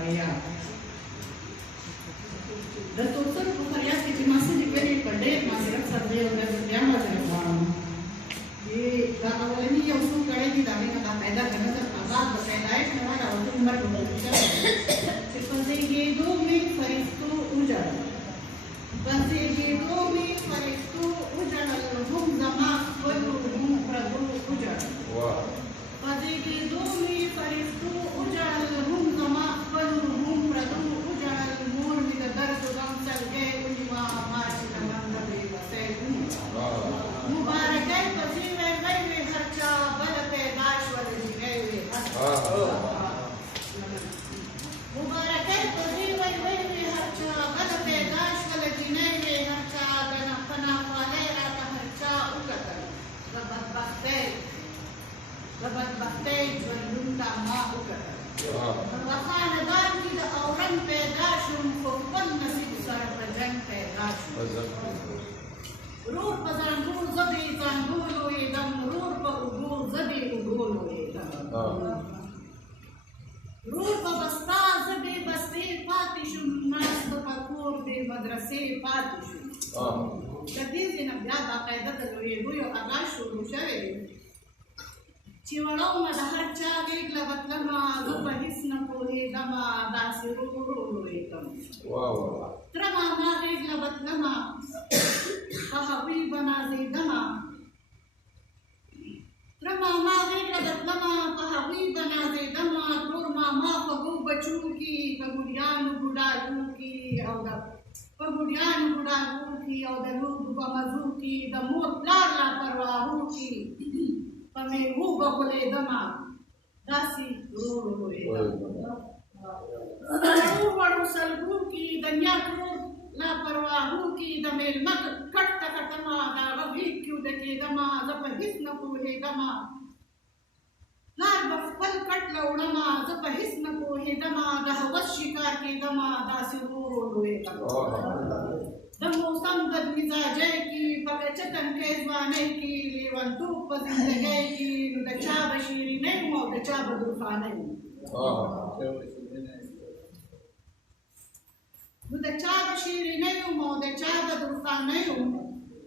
فریاد د توترو په فریاد کې چې ما څه لیکلي په ډېر معذرت سره دی او بیا معذرت غواړم دا اولني یو څو کړی دي د هغې نه دا پیدا که نه د آزاد د پیدایش نه والا او د عمر ټوټل شوی چې په زېږېدو مې فرښتو وژړل په زېږېدو مې فرښتو وژړل هم زما خپلو هم پردو وژړل په زېږېدو مې فرښتو وژړل هم زما خپلو هم پردو وژړل مور مې د درد غم سلګی ونیوه ما چې د منډه بې وسۍ ونیوه مبارکۍ پسې وې غی وې هر چا بله پیدا شوه د جګۍ وې هر چا مبارکۍ پسې وې وې هر چا بله پیدا شوه د جنۍ وې هر چا په ناخوالۍ راته هر چا وکتل د بدبختۍ ژوندون ته ما وکتل په خاندان کې د اورنګ پیدا شوم خو خپل نصیب سره په جنګ پیدا شوم رور په زانګو زه دې زانګو لویېدم رور په اوږو زه دې اوږو لویېدم رور په بستا زه بې بستې پاتې شوم ناسته په کور بې مدرسې پاتې شوم د دې ځای نه بیا باقاعده د لویېدو یو آغاز شروع شوی دی چې وړومه د هر چا غېږ له وتلمه زه په هېڅ نه پوهېدمه داسې ورو ورو لویېدم تره ماما غېږ له وتلمه په هغوی به نازېدمه تره ماما غېږ له وتلمه په هغوی به نازېدمه ترور ماما خوږو بچو کې په بوډیانو بوډاګو کې او د په بوډیانو بوډاګو کې او د لوبو په مزو کې د مور پلار لاپرواهو کې په میوو به غولېدمه داسې ورو ورو لویېدم د وړو سلګو کې د نیا ترور لاپرواهو کې د مېلمه کټ ته کټمه د هغه غېږ کې ودکېدمه زه په هېڅ نه پوهېدمه پلار به خپل کټ له وړمه زه په هېڅ نه پوهېدمه د هوس شکار کېدمه داسې ورو ورو لویېدم د موسم بدمزاجۍ کې په کچه تنکۍ ځوانۍ کې لیونتوب په زندګۍ کې نو د چا به شیرینۍ وم او د چا به درخانۍ وم نو د چا به شیرینۍ وم او د چا به درخانۍ وم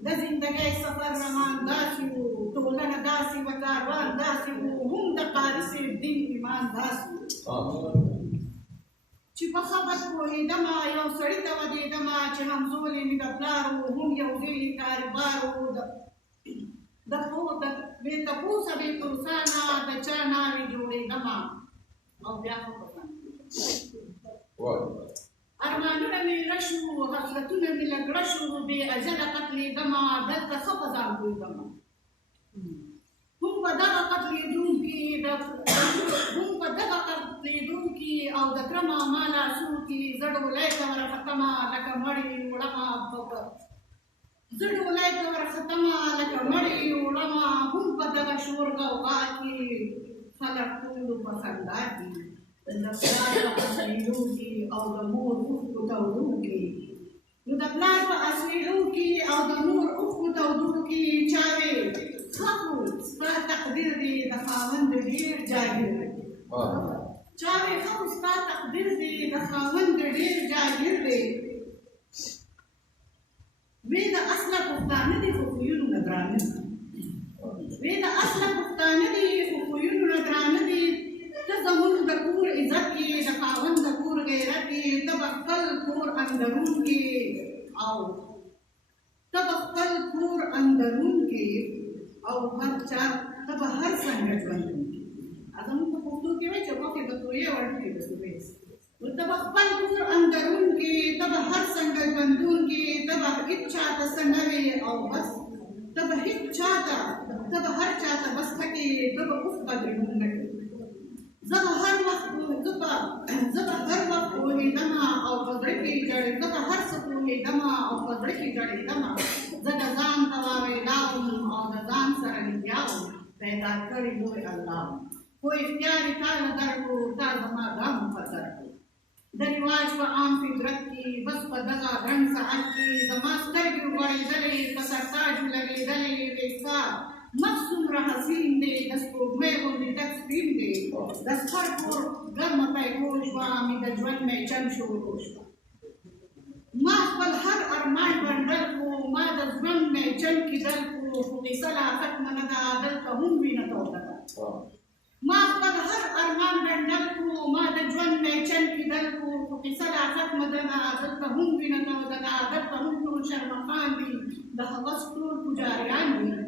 د زندګۍ سفر روان داسې و ټولنه داسې وه کاروان داسې و هم د قاري صاحب دین ایمان داسې و چې په خبر پوهېدمه یو سړي ته ودېدمه چې همزولې مې د پلار و هم یو ځای کاروبار و بې تپوسه بې ترسانه د چا ناوې جوړېدمه او بیا خو پسند ارمانونه مې ره شو غفلتونه مې لګړه شو بې اجله قتلېدمه دلته ښه په ځان پوهېدمه هم په دغه قتلېدونکي او د تره ماما لاسو کې زه ډولۍ ته ورختمه لکه مړې وړمه زه ډولۍ ته ورختمه لکه مړې وړمه هم په دغه شور غوغا کې خلک ټولو په خندا کې د پلار په اصلېدو کې او د مور اوښکو تودو کې نو د پلار په اصلېدو کې او د مور اوښکو تودو کې چا وې ښه خو ستا تقدیر دی د خاوند ډېر جاګیر دی چا وې ښه خو ستا تقدیر دی د خاوند ډېر جاګیر دی وې د اصله پښتانه دي خو خویونو نه درانه دي وې د اصله پښتانه دي خو خویونو نه درانه دي ته زموږ د کور عزت یې د خاوند د کور غیرت یې ته به خپل کور اندرون کې او ته به خپل کور اندرون کې او هر چا ته به هر څنګه ژوند کوي زموږ په پښتو کې وایي چې غوښې به تویې وړکې به صوبې نو ته به خپل کور اندرون کې ته به هر څنګه ژوندون کې ته به هېڅ چاته څه نه وې او بس ته به هېڅ چاته ته به هر چاته بس ښه کوې ته به اوښ بدلون نه کوې زه به هر وخت پوهېدمه او په زړه کې زه به هر څه پوهېدمه او په زړه کې جړېدمه زه د ځان ته واویلا وم او د ځان سره لګیا وم پیدا کړی لوی الله خو اختیار یې تا نه درکړو تا زما دا مقدر کړو د رواج په عام فطرت کې بس په دغه ګڼ ساعت کې زما سترګې غوړېدلې په سرتاج لګېدلې وې ستا مخ څومره حسین دی د سپوږمۍ غوندې ډک سپین دی د سپر کور ګرمه پیکو شوه مې د ژوند میچن شروع شوه ما خپل هر ارمان بنډل کړو ما د ژوند میچن کیدل کړو خو قیصه لا ختمه نه ده دلته هم وینه توده ده ما خپل هر ارمان بنډل کړو ما د ژوند میچن کیدل کړو خو قیصه لا ختمه ده نه دلته هم وینه توده ده دلته هم ټول شرمخان دي د هوس ټول پجاریان دي